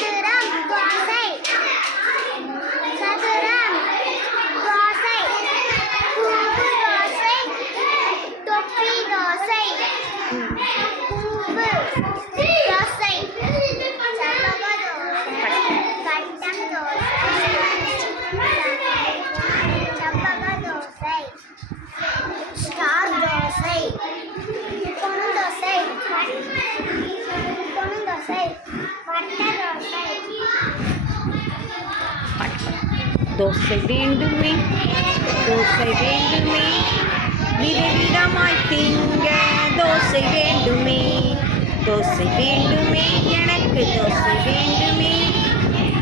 சதுரம் தோசை. சதுரம் தோசை. கூம்பு தோசை. தொப்பி தோசை. கூம்பு தோசை. கட்டம் தோசை. ஸ்டார் தோசை. பொண்ணு தோசை. பொண்ணு தோசை. பட்டை தோசை. தோசை வேண்டுமே, தோசை வேண்டுமே, விதவிதமாய் திங்க தோசை வேண்டுமே, தோசை வேண்டுமே, எனக்கு தோசை வேண்டுமே,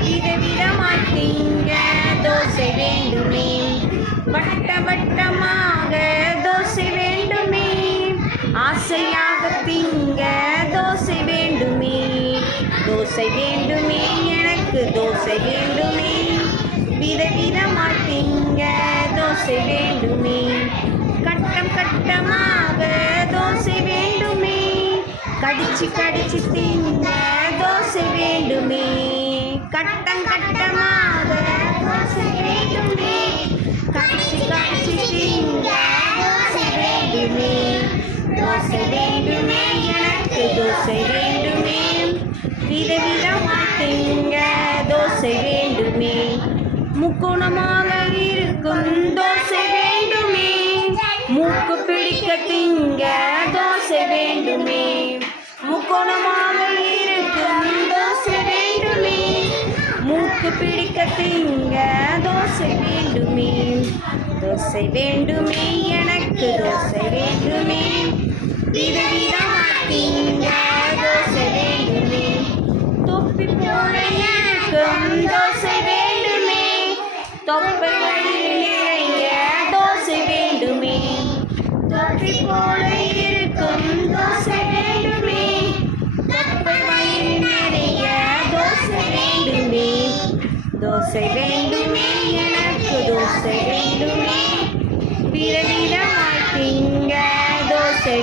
விதவிதமாய் திங்க தோசை வேண்டுமே, வட்ட வட்டமாக தோசை வேண்டுமே, ஆசையாக திங்க தோசை வேண்டுமே, தோசை வேண்டுமே, எனக்கு தோசை வேண்டுமே, விதவிதமாய் திங்க தோசை வேண்டுமே, கட்டம் கட்டமாக தோசை வேண்டுமே, கடிச்சு கடிச்சு திங்க தோசை வேண்டுமே, கட்டம் கட்டமாக தோசை வேண்டுமே, கடிச்சு கடிச்சு திங்க தோசை வேண்டுமே, தோசை வேண்டுமே, எனக்கு தோசை வேண்டுமே, விதவிதமாய் திங்க தோசை வேண்டுமே, முக்கோணமாக இருக்கும் தோசை வேண்டுமே, மூக்கு பிடிக்க திங்க தோசை வேண்டுமே, முக்கோணமாக இருக்கும் தோசை வேண்டுமே, மூக்கு பிடிக்க திங்க தோசை வேண்டுமே, தோசை வேண்டுமே, எனக்கு தோசை வேண்டுமே, விதவிதமாய் திங்க தோசை வேண்டுமே, தொப்பி போல இருக்கும் தோசை வேண்டுமே, தொப்பை வயிறு நிறைய தோசை வேண்டுமே, தொப்பி போல இருக்கும் தோசை வேண்டுமே, தொப்பை வயிறு நிறைய தோசை வேண்டுமே, தோசை வேண்டுமே, எனக்கு தோசை வேண்டுமே, விதவிதமாய் திங்க தோசை